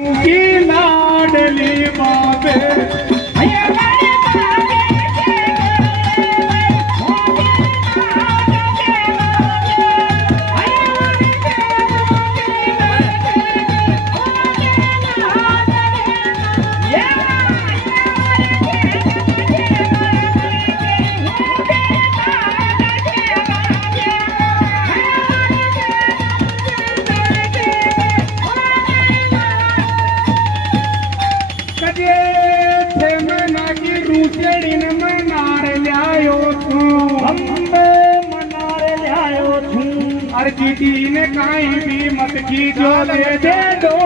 की लाडली बाबे अर्जी ने काई भी मत की जो ले दे दो